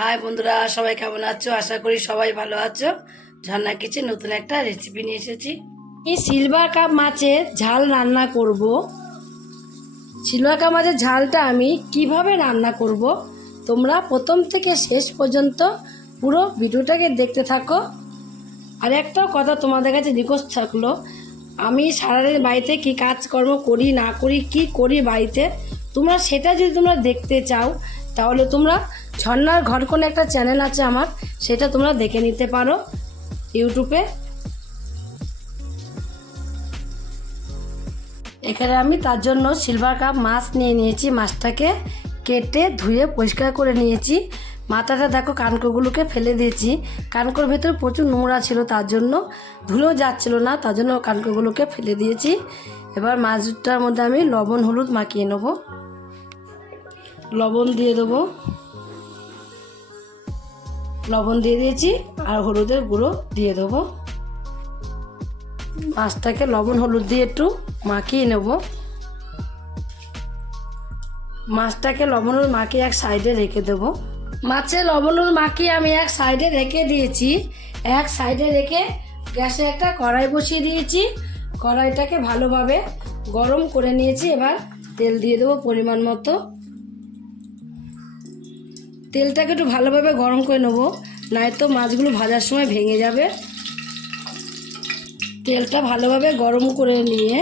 High বন্ধুরা, সবাই কেমন আছো? আশা করি সবাই ভালো আছো। ঝর্ণা কিচেন নতুন একটা রেসিপি নিয়ে এসেছি। এই সিলভার কাপ মাছের ঝাল রান্না করব। সিলভার কাপ মাছের ঝালটা আমি কীভাবে রান্না করব? তোমরা প্রথম থেকে শেষ পর্যন্ত পুরো ভিডিওটাকে দেখতে থাকো। আর একটা কথা তোমাদের কাছে রিকোয়েস্ট থাকল, আমি সারাদিন বাড়িতে কি কাজকর্ম করি, না করি, কি করি বাড়িতে? তোমরা সেটা যদি তোমরা দেখতে চাও, তাহলে তোমরা ঝর্নার ঘর কোন একটা চ্যানেল আছে আমার, সেটা তোমরা দেখে নিতে পারো ইউটিউবে। এখানে আমি তার জন্য সিলভার কাপ মাছ নিয়ে নিয়েছি মাছটাকে কেটে ধুয়ে পরিষ্কার করে নিয়েছি। মাথাটা দেখো কানকোগুলোকে ফেলে দিয়েছি। কানকোর ভেতরে প্রচুর নোংরা ছিল তার জন্য, ধুলেও যাচ্ছিল না, তার জন্য কানকোগুলোকে ফেলে দিয়েছি। এবার মাছটার মধ্যে আমি লবণ, হলুদ মাখিয়ে নেব। লবণ দিয়ে দেবো। লবণ দিয়ে দিয়েছি আর হলুদের গুঁড়ো দিয়ে দেবো। মাছটাকে লবণ হলুদ দিয়ে একটু মাখিয়ে নেব। মাছটাকে লবণ হলুদ মাখিয়ে এক সাইডে রেখে দেবো। মাছে লবণ হলুদ মাখিয়ে আমি এক সাইডে রেখে দিয়েছি। এক সাইডে রেখে গ্যাসে একটা কড়াই বসিয়ে দিয়েছি। কড়াইটাকে ভালোভাবে গরম করে নিয়েছি। এবার তেল দিয়ে দেবো পরিমাণ মতো। তেলটাকে একটু ভালোভাবে গরম করে নেব নয়তো মাছগুলো ভাজার সময় ভেঙে যাবে। তেলটা ভালোভাবে গরম করে নিয়ে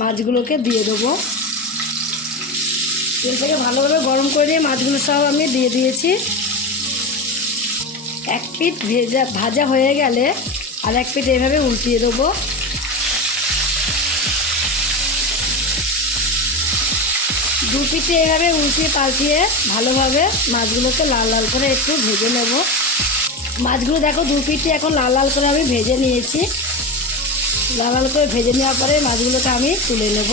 মাছগুলোকে দিয়ে দেবো। তেলটাকে ভালোভাবে গরম করে নিয়ে মাছগুলো সব আমি দিয়ে দিয়েছি। এক পিঠ ভেজা, ভাজা হয়ে গেলে আর এক পিঠ এইভাবে উল্টিয়ে দেবো। দু এভাবে উল্টিয়ে পাল্টিয়ে ভালোভাবে মাছগুলোকে লাল লাল করে একটু ভেজে নেব। মাছগুলো দেখো দু পিঠে এখন লাল লাল করে আমি ভেজে নিয়েছি। লাল লাল করে ভেজে নেওয়ার পরে মাছগুলোকে আমি তুলে নেব।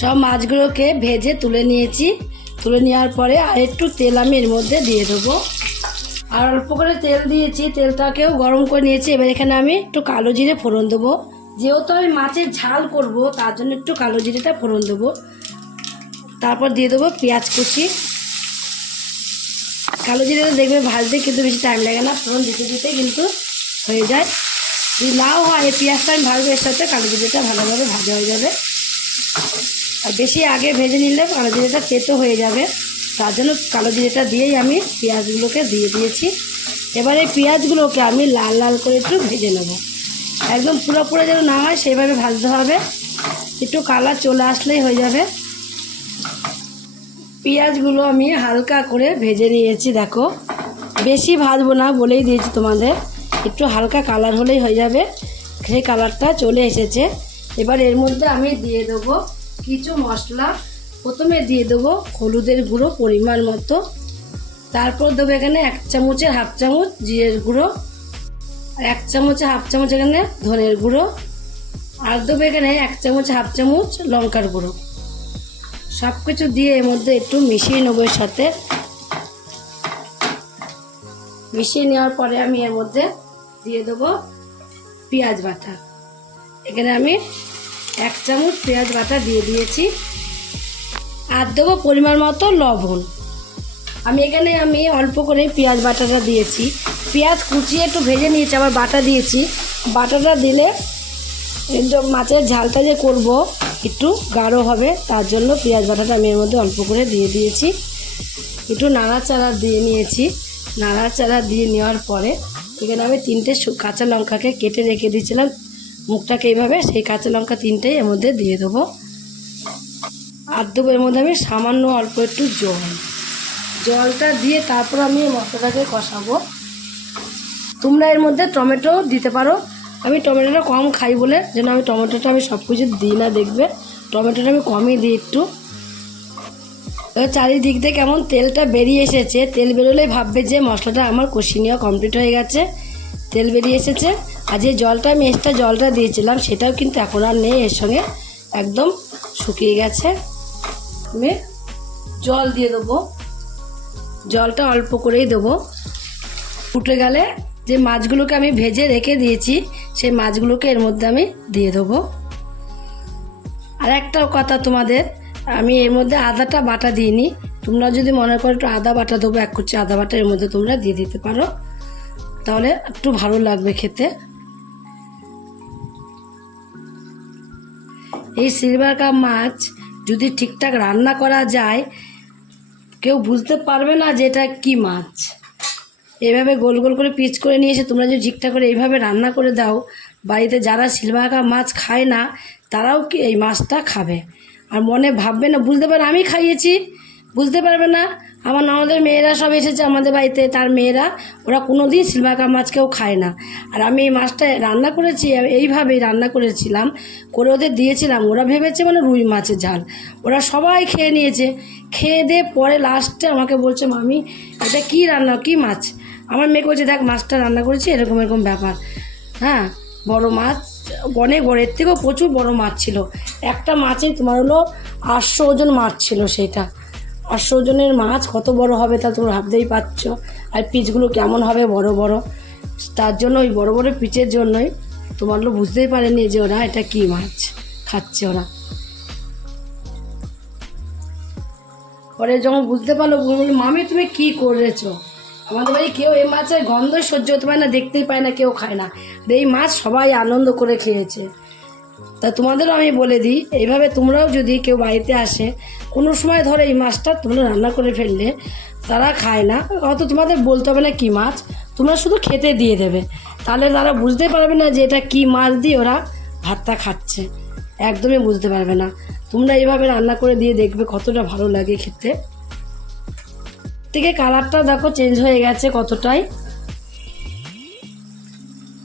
সব মাছগুলোকে ভেজে তুলে নিয়েছি। তুলে নেওয়ার পরে আর একটু তেল আমি এর মধ্যে দিয়ে দেবো। আর অল্প করে তেল দিয়েছি, তেলটাকেও গরম করে নিয়েছি। এবার এখানে আমি একটু কালো জিরে ফোড়ন দেবো। যেহেতু আমি মাছের ঝাল করব, তার জন্য একটু কালো জিরেটা ফোড়ন দেবো। তারপর দিয়ে দেবো পেঁয়াজ কুচি। কালো জিরেটা দেখবে ভাজতে কিন্তু বেশি টাইম লাগে না, ফোড়ন দিতে দিতে কিন্তু হয়ে যায়। যদি নাও হয়, এই পেঁয়াজটা আমি ভাজবো, এর সাথে কালো জিরেটা ভালোভাবে ভাজা হয়ে যাবে। আর বেশি আগে ভেজে নিলে কালো জিরেটা তেতো হয়ে যাবে। তার জন্য কালো জিরেটা দিয়েই আমি পেঁয়াজগুলোকে দিয়ে দিয়েছি। এবার পেঁয়াজগুলোকে আমি লাল লাল করে একটু ভেজে নেব। একদম পুরোপুরো যেন না হয় সেইভাবে ভাজতে হবে। একটু কালার চলে আসলেই হয়ে যাবে। পেঁয়াজগুলো আমি হালকা করে ভেজে নিয়েছি, দেখো। বেশি ভাজবো না বলেই দিয়েছি তোমাদের। একটু হালকা কালার হলেই হয়ে যাবে। সেই কালারটা চলে এসেছে। এবার এর মধ্যে আমি দিয়ে দেবো কিছু মশলা। প্রথমে দিয়ে দেবো হলুদের গুঁড়ো পরিমাণ মতো। তারপর দেবো এখানে এক চামচের হাফ চামচ জিরের গুঁড়ো, আর এক চামচে হাফ চামচ এখানে ধনের গুঁড়ো, আর দেবো এখানে এক চামচ হাফ চামচ লঙ্কার গুঁড়ো। সব কিছু দিয়ে এর মধ্যে একটু মিশিয়ে নেব এর সাথে। মিশিয়ে নেওয়ার পরে আমি এর মধ্যে দিয়ে দেবো পেঁয়াজ বাটা। এখানে আমি এক চামচ পেঁয়াজ বাটা দিয়ে দিয়েছি। আর দেবো পরিমাণ মতো লবণ। আমি এখানে আমি অল্প করে পেঁয়াজ বাটাটা দিয়েছি। পেঁয়াজ কুচিয়ে একটু ভেজে নিয়েছি, আবার বাটা দিয়েছি। বাটাটা দিলে মাছের ঝালটা যে করব, একটু গাঢ় হবে, তার জন্য পেঁয়াজ বাটাটা আমি এর মধ্যে অল্প করে দিয়ে দিয়েছি। একটু নাড়াচাড়া দিয়ে নিয়েছি। নাড়াচাড়া দিয়ে নেওয়ার পরে এখানে আমি তিনটে কাঁচা লঙ্কাকে কেটে রেখে দিয়েছিলাম। মুখটাকে এইভাবে সেই কাঁচা লঙ্কা তিনটেই এর মধ্যে দিয়ে দেবো। আর মধ্যে আমি সামান্য অল্প একটু জল। জলটা দিয়ে তারপর আমি মশলাটাকে কষাবো। তোমরা এর মধ্যে টমেটো দিতে পারো। আমি টমেটোটা কম খাই বলে যেন আমি টমেটোটা আমি সব কিছু দিই না, দেখবে? টমেটোটা আমি কমই দিই একটু। চারিদিক দিয়ে কেমন তেলটা বেরিয়ে এসেছে। তেল বেরোলেই ভাববে যে মশলাটা আমার কষিয়ে নেওয়া কমপ্লিট হয়ে গেছে। তেল বেরিয়ে এসেছে। আর যে জলটা আমি এক্সট্রা জলটা দিয়েছিলাম, সেটাও কিন্তু এখন আর নেই। এর সঙ্গে একদম শুকিয়ে গেছে। আমি জল দিয়ে দেবো। জলটা অল্প করেই দেবো। ফুটে গেলে যে মাছগুলোকে আমি ভেজে রেখে দিয়েছি, সেই মাছগুলোকে এর মধ্যে আমি দিয়ে দেবো। আর আর একটা কথা তোমাদের, আমি এর মধ্যে আদাটা বাটা দিইনি। তোমরা যদি মনে করো একটু আদা বাটা দেবো, এক কুচি আদা বাটা এর মধ্যে তোমরা দিয়ে দিতে পারো। তাহলে একটু ভালো লাগবে খেতে। এই সিলভার কাপ মাছ যদি ঠিকঠাক রান্না করা যায়, কেউ বুঝতে পারবে না যে এটা কী মাছ। এভাবে গোল গোল করে পিচ করে নিয়ে এসে তোমরা যদি ঠিকঠাক করে এইভাবে রান্না করে দাও, বাড়িতে যারা সিলভার মাছ খায় না, তারাও কি এই মাছটা খাবে? আর মনে ভাববে না, বুঝতে পারে, আমি খাইয়েছি, বুঝতে পারবে না আমার ননদের মেয়েরা সব এসেছে, আমাদের বাড়িতে তার মেয়েরা। ওরা কোনো দিন সিলভার মাছ কেউ খায় না। আর আমি এই মাছটা রান্না করেছি, এইভাবেই রান্না করেছিলাম, করে ওদের দিয়েছিলাম। ওরা ভেবেছে মানে রুই মাছের ঝাল। ওরা সবাই খেয়ে নিয়েছে। খেয়ে দিয়ে পরে লাস্টে আমাকে বলছে, মামি, এটা কী রান্না? কী মাছ? আমার মেয়ে বলছে, দেখ, মাছটা রান্না করেছি, এরকম এরকম ব্যাপার। হ্যাঁ বড় মাছ, অনেক বড়, এর থেকেও প্রচুর বড় মাছ ছিল। একটা মাছেই তোমার হলো আটশো ওজন মাছ ছিল সেটা আটশো ওজনের মাছ কত বড় হবে তা তোমরা ভাবতেই পারছ। আর পিচগুলো কেমন হবে বড় বড়। তার জন্য ওই বড় বড় পিচের জন্যই তোমার বুঝতেই পারেনি যে ওরা এটা কী মাছ খাচ্ছে ওরা। পরে যখন বুঝতে পারল, বলল, মামি, তুমি কি করেছ? আমাদের বাড়ি কেউ এই মাছের গন্ধ সহ্য হতে পারে না, দেখতেই পায় না, কেউ খায় না। এই মাছ সবাই আনন্দ করে খেয়েছে। তা তোমাদেরও আমি বলে দিই, এইভাবে তোমরাও যদি কেউ বাড়িতে আসে, কোনো সময় ধরো এই মাছটা তোমরা রান্না করে ফেললে, তারা খায় না। হয়তো তোমাদের বলতে হবে না কী মাছ, তোমরা শুধু খেতে দিয়ে দেবে। তাহলে তারা বুঝতে পারবে না যে এটা কী মাছ দিয়ে ওরা ভাতটা খাচ্ছে। একদমই বুঝতে পারবে না। তোমরা এইভাবে রান্না করে দিয়ে দেখবে কতটা ভালো লাগে খেতে। থেকে কালারটা দেখো চেঞ্জ হয়ে গেছে কতটাই।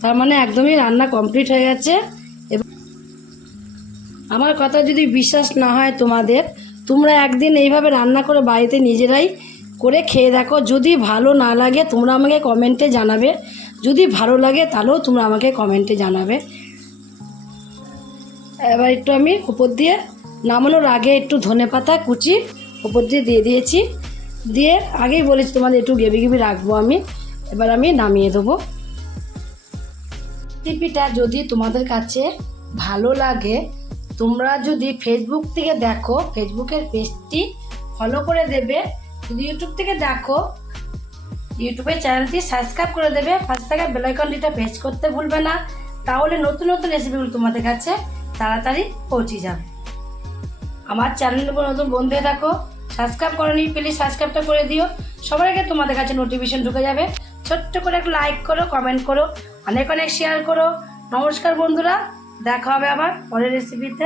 তার মানে একদমই রান্না কমপ্লিট হয়ে গেছে। আমার কথা যদি বিশ্বাস না হয় তোমাদের, তোমরা একদিন এইভাবে রান্না করে বাড়িতে নিজেরাই করে খেয়ে দেখো। যদি ভালো না লাগে, তোমরা আমাকে কমেন্টে জানাবে। যদি ভালো লাগে, তাহলেও তোমরা আমাকে কমেন্টে জানাবে। এবার একটু আমি উপর দিয়ে নামানোর আগে একটু ধনে পাতা, কুচি উপর দিয়ে দিয়ে দিয়েছি। দিয়ে আগেই বলেছি তোমাদের একটু গেবি গেবি রাখব আমি। এবার আমি নামিয়ে দেবো। রেসিপিটা যদি তোমাদের কাছে ভালো লাগে তোমরা যদি ফেসবুক থেকে দেখো ফেসবুকের পেজটি ফলো করে দেবে। যদি ইউটিউব থেকে দেখো ইউটিউবের চ্যানেলটি সাবস্ক্রাইব করে দেবে। ফার্স্ট থেকে বেলাইকনটিটা প্রেস করতে ভুলবে না। তাহলে নতুন নতুন রেসিপিগুলো তোমাদের কাছে তাড়াতাড়ি পৌঁছে যাবে। আমার চ্যানেলের উপর নতুন বন্ধু থাকো। সাবস্ক্রাইব করনি প্লিজ সাবস্ক্রাইবটা করে দিও। সবার আগে তোমাদের কাছে নোটিফিকেশন ঢুকে যাবে। ছোট্ট করে একটা লাইক করো কমেন্ট করো, অনেক অনেক শেয়ার করো। নমস্কার বন্ধুরা। দেখা হবে আবার পরের রেসিপিতে